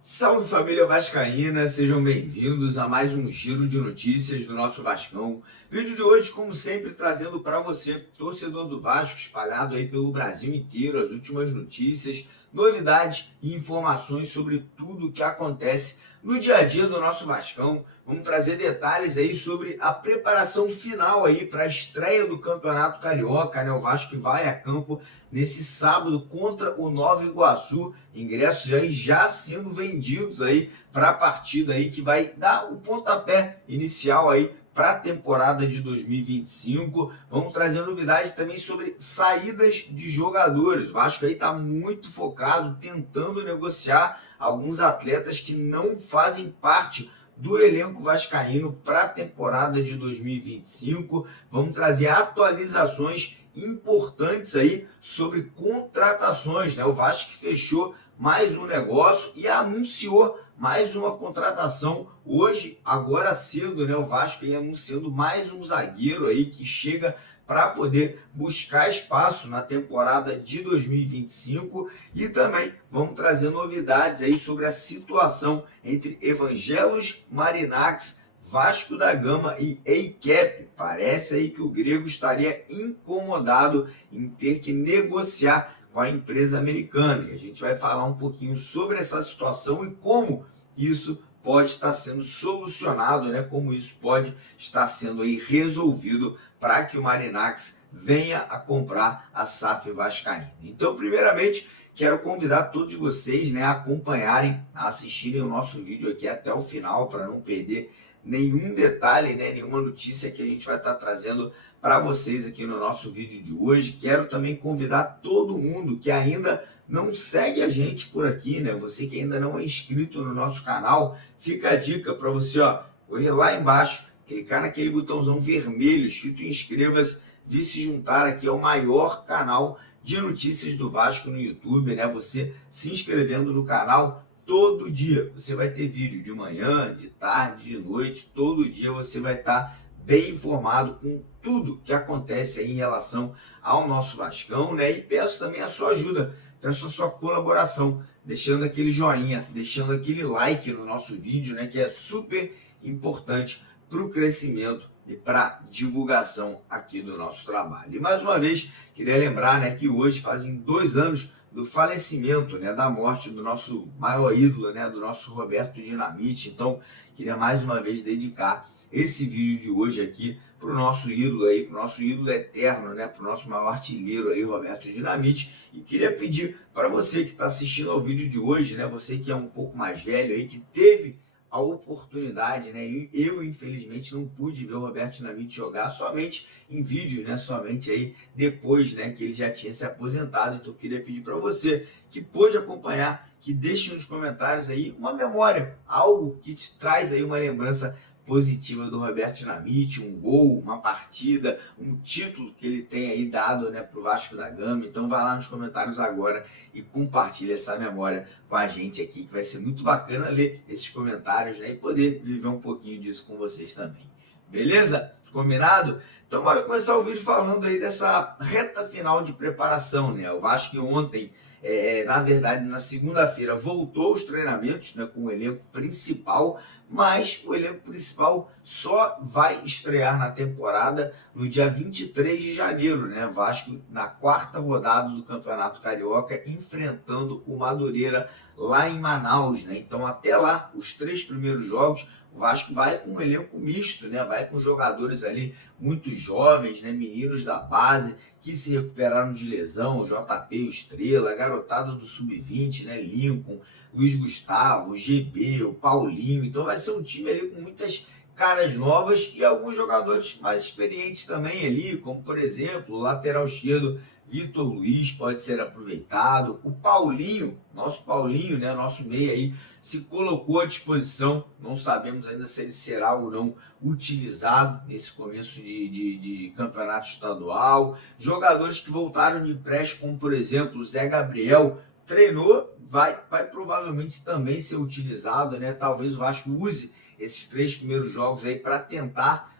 Salve família vascaína, sejam bem-vindos a mais um giro de notícias do nosso Vascão. Vídeo de hoje, como sempre, trazendo para você, torcedor do Vasco, espalhado aí pelo Brasil inteiro, as últimas notícias, novidades e informações sobre tudo o que acontece no dia a dia do nosso Vascão. Vamos trazer detalhes aí sobre a preparação final aí para a estreia do Campeonato Carioca, né? O Vasco que vai a campo nesse sábado contra o Nova Iguaçu. Ingressos aí já sendo vendidos aí para a partida aí que vai dar o pontapé inicial aí para a temporada de 2025. Vamos trazer novidades também sobre saídas de jogadores. O Vasco aí está muito focado, tentando negociar alguns atletas que não fazem parte do elenco vascaíno para a temporada de 2025. Vamos trazer atualizações importantes aí sobre contratações, né? O Vasco fechou mais um negócio e anunciou mais uma contratação hoje, agora cedo, né? O Vasco aí anunciando mais um zagueiro aí que chega para poder buscar espaço na temporada de 2025 e também vamos trazer novidades aí sobre a situação entre Evangelos Marinax, Vasco da Gama e EICAP. Parece aí que o grego estaria incomodado em ter que negociar com a empresa americana. E a gente vai falar um pouquinho sobre essa situação e como isso pode estar sendo solucionado, né? Como isso pode estar sendo aí resolvido para que o Marinax venha a comprar a SAF Vascaína. Então, primeiramente, quero convidar todos vocês, né, a acompanharem, a assistirem o nosso vídeo aqui até o final, para não perder nenhum detalhe, né, nenhuma notícia que a gente vai estar trazendo para vocês aqui no nosso vídeo de hoje. Quero também convidar todo mundo que ainda não segue a gente por aqui, né? Você que ainda não é inscrito no nosso canal, fica a dica para você, ó, correr lá embaixo, clicar naquele botãozão vermelho escrito inscreva-se, vir se juntar aqui ao maior canal de notícias do Vasco no YouTube, né? Você se inscrevendo no canal todo dia, você vai ter vídeo de manhã, de tarde, de noite, todo dia você vai estar bem informado com tudo que acontece aí em relação ao nosso Vascão, né? E peço também a sua ajuda, peço a sua colaboração, deixando aquele joinha, deixando aquele like no nosso vídeo, né? Que é super importante para o crescimento e para a divulgação aqui do nosso trabalho. E mais uma vez, queria lembrar, né, que hoje fazem 2 anos do falecimento, né, da morte do nosso maior ídolo, né, do nosso Roberto Dinamite. Então, queria mais uma vez dedicar esse vídeo de hoje aqui para o nosso ídolo aí, para o nosso ídolo eterno, né, para o nosso maior artilheiro aí, Roberto Dinamite. E queria pedir para você que está assistindo ao vídeo de hoje, né, você que é um pouco mais velho aí, que teve a oportunidade, né? Eu infelizmente não pude ver o Roberto Dinamite jogar somente em vídeo, né? Somente aí depois, né, que ele já tinha se aposentado. Então eu queria pedir para você que pôde acompanhar, que deixe nos comentários aí uma memória, algo que te traz aí uma lembrança positiva do Roberto Dinamite, um gol, uma partida, um título que ele tem aí dado, né, para o Vasco da Gama. Então vai lá nos comentários agora e compartilha essa memória com a gente aqui, que vai ser muito bacana ler esses comentários, né, e poder viver um pouquinho disso com vocês também. Beleza? Combinado? Então bora começar o vídeo falando aí dessa reta final de preparação, né? O Vasco que ontem, na verdade, na segunda-feira, voltou aos treinamentos, né, com o elenco principal, mas o elenco principal só vai estrear na temporada no dia 23 de janeiro, né? Vasco na 4ª rodada do Campeonato Carioca, enfrentando o Madureira lá em Manaus, né? Então até lá, os 3 primeiros jogos, o Vasco vai com um elenco misto, né? Vai com jogadores ali muito jovens, né? Meninos da base que se recuperaram de lesão, o JP, o Estrela, a garotada do Sub-20, né? Lincoln, Luiz Gustavo, o GB, o Paulinho. Então vai ser um time ali com muitas caras novas e alguns jogadores mais experientes também ali, como por exemplo o lateral esquerdo Vitor Luiz pode ser aproveitado. O Paulinho, nosso Paulinho, né, nosso meia aí, se colocou à disposição. Não sabemos ainda se ele será ou não utilizado nesse começo de campeonato estadual. Jogadores que voltaram de empréstimo, como por exemplo o Zé Gabriel, treinou, vai provavelmente também ser utilizado, né? Talvez o Vasco use esses 3 primeiros jogos aí para tentar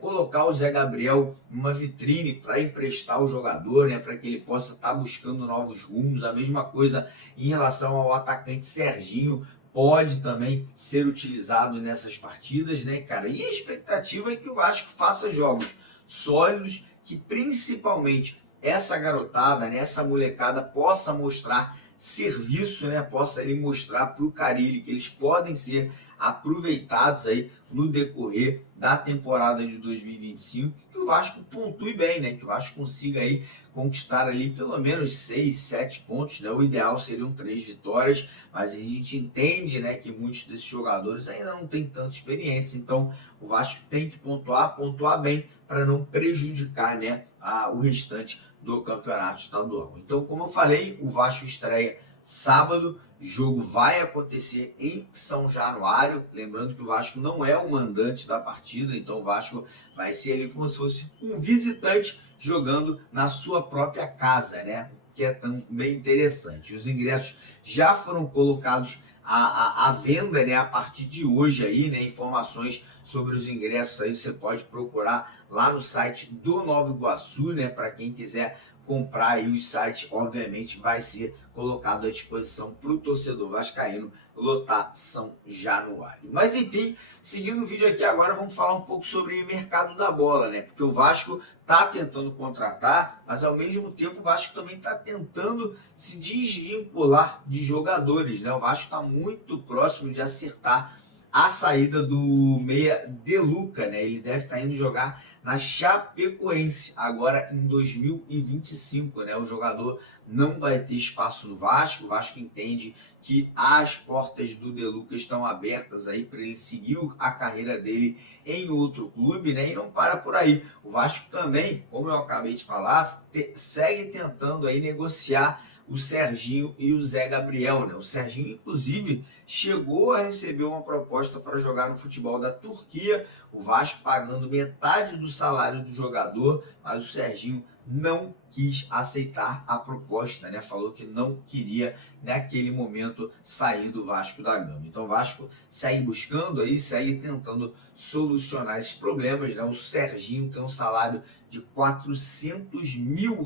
colocar o Zé Gabriel numa vitrine para emprestar o jogador, né, para que ele possa estar buscando novos rumos. A mesma coisa em relação ao atacante Serginho, pode também ser utilizado nessas partidas, né, cara? E a expectativa é que o Vasco faça jogos sólidos, que principalmente essa garotada, né, essa molecada possa mostrar serviço, né, possa ele mostrar para o Carille que eles podem ser aproveitados aí no decorrer da temporada de 2025, que o Vasco pontue bem, né, que o Vasco consiga aí conquistar ali pelo menos 6, 7 pontos, né? O ideal seriam 3 vitórias, mas a gente entende, né, que muitos desses jogadores ainda não têm tanta experiência, então o Vasco tem que pontuar bem para não prejudicar, né, o restante do campeonato estadual. Então, como eu falei, o Vasco estreia sábado, o jogo vai acontecer em São Januário, lembrando que o Vasco não é o mandante da partida, então o Vasco vai ser ali como se fosse um visitante jogando na sua própria casa, né? Que é também interessante. Os ingressos já foram colocados à venda, né? A partir de hoje aí, né? Informações sobre os ingressos aí você pode procurar lá no site do Nova Iguaçu, né? Para quem quiser comprar aí, os sites, obviamente, vai ser colocado à disposição para o torcedor vascaíno lotar São Januário. Mas enfim, seguindo o vídeo aqui agora, vamos falar um pouco sobre o mercado da bola, né? Porque o Vasco está tentando contratar, mas ao mesmo tempo o Vasco também está tentando se desvincular de jogadores, né? O Vasco está muito próximo de acertar a saída do meia De Luca, né? Ele deve estar indo jogar na Chapecoense agora em 2025, né? O jogador não vai ter espaço no Vasco. O Vasco entende que as portas do De Luca estão abertas aí para ele seguir a carreira dele em outro clube, né? E não para por aí. O Vasco também, como eu acabei de falar, segue tentando aí negociar o Serginho e o Zé Gabriel, né? O Serginho, inclusive, chegou a receber uma proposta para jogar no futebol da Turquia, o Vasco pagando metade do salário do jogador, mas o Serginho não quis aceitar a proposta, né? Falou que não queria, naquele momento, sair do Vasco da Gama. Então o Vasco segue buscando aí, segue tentando solucionar esses problemas, né? O Serginho tem um salário de R$400 mil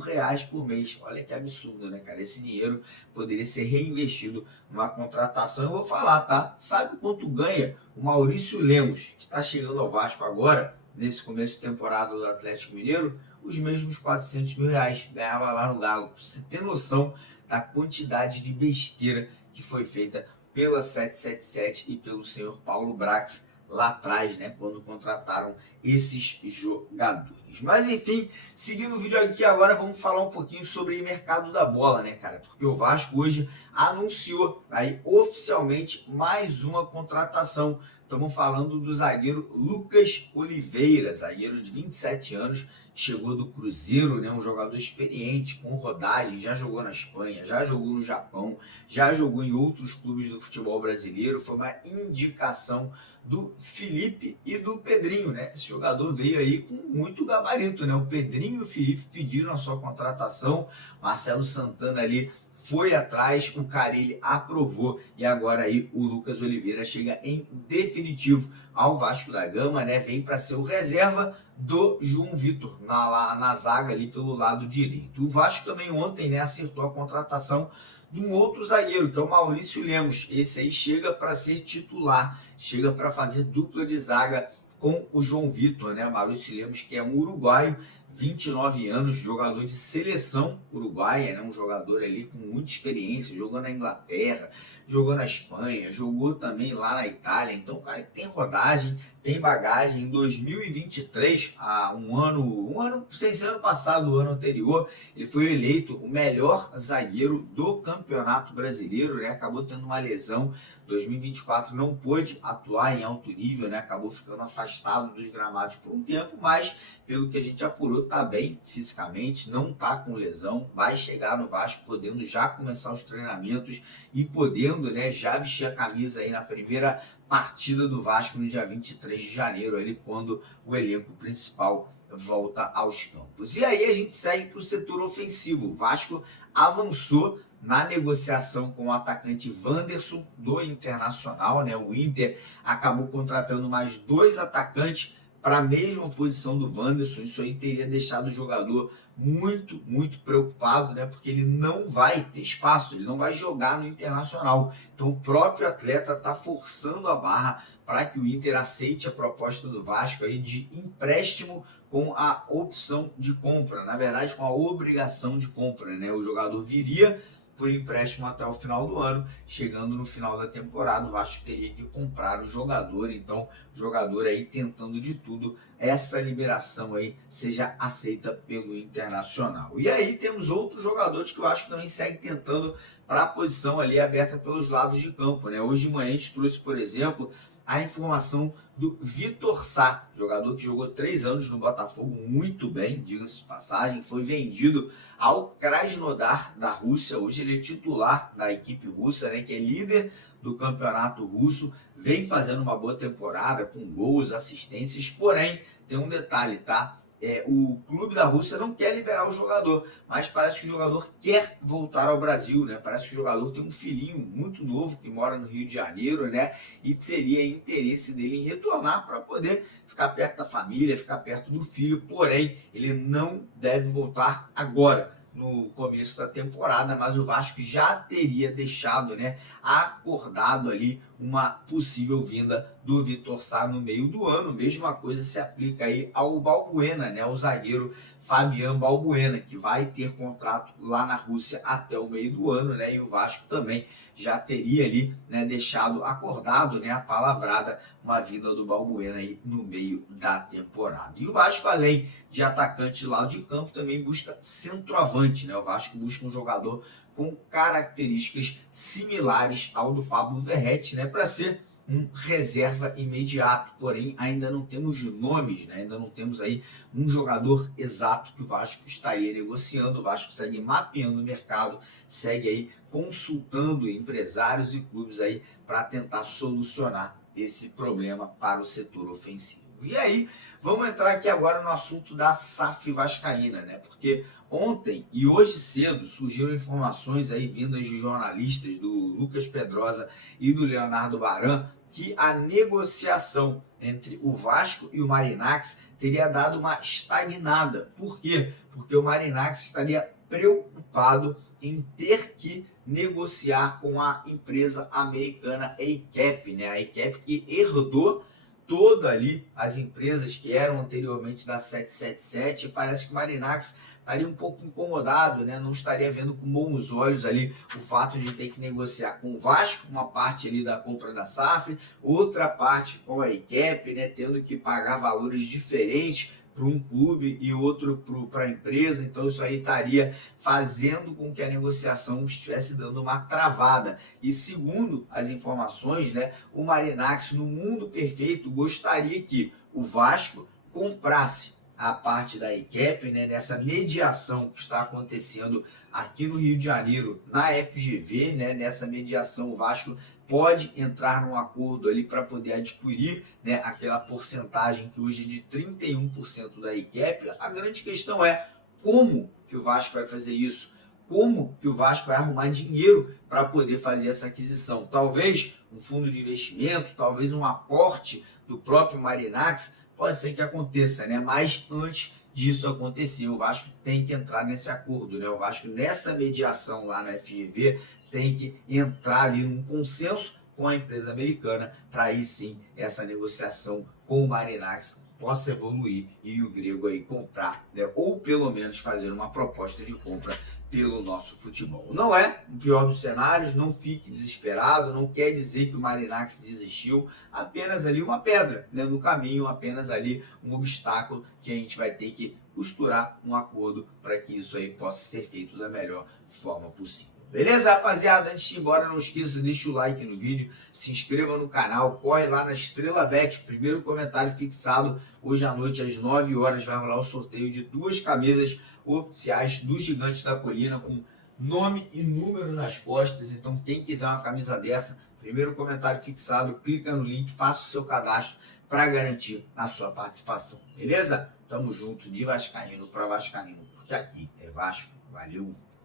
por mês. Olha que absurdo, né, cara? Esse dinheiro poderia ser reinvestido numa contratação. Eu vou falar, tá? Sabe quanto ganha o Maurício Lemos, que está chegando ao Vasco agora, nesse começo de temporada do Atlético Mineiro? Os mesmos R$400 mil ganhava lá no Galo. Pra você ter noção da quantidade de besteira que foi feita pela 777 e pelo senhor Paulo Brax lá atrás, né, quando contrataram esses jogadores. Mas enfim, seguindo o vídeo aqui agora, vamos falar um pouquinho sobre o mercado da bola, né, cara? Porque o Vasco hoje anunciou aí oficialmente mais uma contratação. Estamos falando do zagueiro Lucas Oliveira, zagueiro de 27 anos, chegou do Cruzeiro, né, um jogador experiente, com rodagem, já jogou na Espanha, já jogou no Japão, já jogou em outros clubes do futebol brasileiro, foi uma indicação do Felipe e do Pedrinho, né? Esse jogador veio aí com muito gabarito, né? O Pedrinho e o Felipe pediram a sua contratação, Marcelo Santana ali foi atrás, o Carille aprovou e agora aí o Lucas Oliveira chega em definitivo ao Vasco da Gama, né? Vem para ser o reserva do João Vitor na zaga ali pelo lado direito. O Vasco também ontem, né, acertou a contratação de um outro zagueiro, que é o Maurício Lemos. Esse aí chega para ser titular, chega para fazer dupla de zaga com o João Vitor, né? Maurício Lemos, que é um uruguaio, 29 anos, jogador de seleção uruguaia, né? Um jogador ali com muita experiência, jogou na Inglaterra, jogou na Espanha, jogou também lá na Itália. Então, cara, tem rodagem, tem bagagem. Em 2023, um ano sem ser ano passado, o ano anterior, ele foi eleito o melhor zagueiro do Campeonato Brasileiro, né? Acabou tendo uma lesão. 2024 não pôde atuar em alto nível, né? Acabou ficando afastado dos gramados por um tempo, mas pelo que a gente apurou, tá bem fisicamente, não tá com lesão, vai chegar no Vasco podendo já começar os treinamentos e podendo, né, já vestir a camisa aí na primeira partida do Vasco no dia 23 de janeiro, ali, quando o elenco principal volta aos campos. E aí a gente segue para o setor ofensivo. O Vasco avançou na negociação com o atacante Wanderson do Internacional, né? O Inter acabou contratando mais 2 atacantes para a mesma posição do Wanderson. Isso aí teria deixado o jogador muito preocupado, né? Porque ele não vai ter espaço, ele não vai jogar no Internacional. Então o próprio atleta está forçando a barra para que o Inter aceite a proposta do Vasco aí de empréstimo com a opção de compra, na verdade com a obrigação de compra, né? O jogador viria por empréstimo até o final do ano, chegando no final da temporada, o Vasco teria que comprar o jogador, então o jogador aí tentando de tudo, essa liberação aí seja aceita pelo Internacional. E aí temos outros jogadores que eu acho que também segue tentando para a posição ali aberta pelos lados de campo, né? Hoje de manhã a gente trouxe, por exemplo, a informação do Vitor Sá, jogador que jogou 3 anos no Botafogo muito bem, diga-se de passagem, foi vendido ao Krasnodar da Rússia. Hoje ele é titular da equipe russa, né, que é líder do campeonato russo, vem fazendo uma boa temporada com gols, assistências, porém tem um detalhe, tá? O clube da Rússia não quer liberar o jogador, mas parece que o jogador quer voltar ao Brasil, né? Parece que o jogador tem um filhinho muito novo que mora no Rio de Janeiro, né? E seria interesse dele em retornar para poder ficar perto da família, ficar perto do filho, porém ele não deve voltar agora, no começo da temporada, mas o Vasco já teria deixado, né, acordado ali uma possível vinda do Vitor Sá no meio do ano. Mesma coisa se aplica aí ao Balbuena, né, o zagueiro Fabian Balbuena, que vai ter contrato lá na Rússia até o meio do ano, né, e o Vasco também já teria ali, né, deixado acordado, né, a palavrada, uma vinda do Balbuena aí no meio da temporada. E o Vasco, além de atacante lado de campo, também busca centroavante, né? O Vasco busca um jogador com características similares ao do Pablo Verratti, né, para ser um reserva imediato, porém ainda não temos nomes, né? Ainda não temos aí um jogador exato que o Vasco estaria negociando. O Vasco segue mapeando o mercado, segue aí consultando empresários e clubes aí para tentar solucionar esse problema para o setor ofensivo. E aí, vamos entrar aqui agora no assunto da SAF vascaína, né? Porque ontem e hoje cedo surgiram informações aí vindas de jornalistas do Lucas Pedrosa e do Leonardo Baran que a negociação entre o Vasco e o Marinacks teria dado uma estagnada. Por quê? Porque o Marinacks estaria preocupado em ter que negociar com a empresa americana ACAP, né? A ACAP que herdou toda ali as empresas que eram anteriormente da 777, e parece que o Marinacks estaria um pouco incomodado, né? Não estaria vendo com bons olhos ali o fato de ter que negociar com o Vasco, uma parte ali da compra da SAF, outra parte com a ACAP, né? Tendo que pagar valores diferentes para um clube e outro para a empresa. Então isso aí estaria fazendo com que a negociação estivesse dando uma travada. E segundo as informações, né, o Marinacks, no mundo perfeito, gostaria que o Vasco comprasse a parte da ACAP, né, nessa mediação que está acontecendo aqui no Rio de Janeiro, na FGV, né, nessa mediação o Vasco pode entrar num acordo ali para poder adquirir, né, aquela porcentagem que hoje é de 31% da ACAP. A grande questão é como que o Vasco vai fazer isso? Como que o Vasco vai arrumar dinheiro para poder fazer essa aquisição? Talvez um fundo de investimento, talvez um aporte do próprio Marinacks, pode ser que aconteça, né? Mas antes disso acontecer, o Vasco tem que entrar nesse acordo, né? O Vasco nessa mediação lá na FGV tem que entrar ali num consenso com a empresa americana para aí sim essa negociação com o Marinacks possa evoluir e o grego aí comprar, né? Ou pelo menos fazer uma proposta de compra pelo nosso futebol. Não é o pior dos cenários, não fique desesperado, não quer dizer que o Marinacks desistiu, apenas ali uma pedra, né, no caminho, apenas ali um obstáculo que a gente vai ter que costurar um acordo para que isso aí possa ser feito da melhor forma possível. Beleza, rapaziada? Antes de ir embora, não esqueça, deixa o like no vídeo, se inscreva no canal, corre lá na Estrela Bet, primeiro comentário fixado, hoje à noite às 9 horas vai rolar o sorteio de 2 camisas oficiais do Gigante da Colina com nome e número nas costas. Então quem quiser uma camisa dessa, primeiro comentário fixado, clica no link, faça o seu cadastro para garantir a sua participação. Beleza? Tamo junto, de vascaíno para vascaíno, porque aqui é Vasco. Valeu!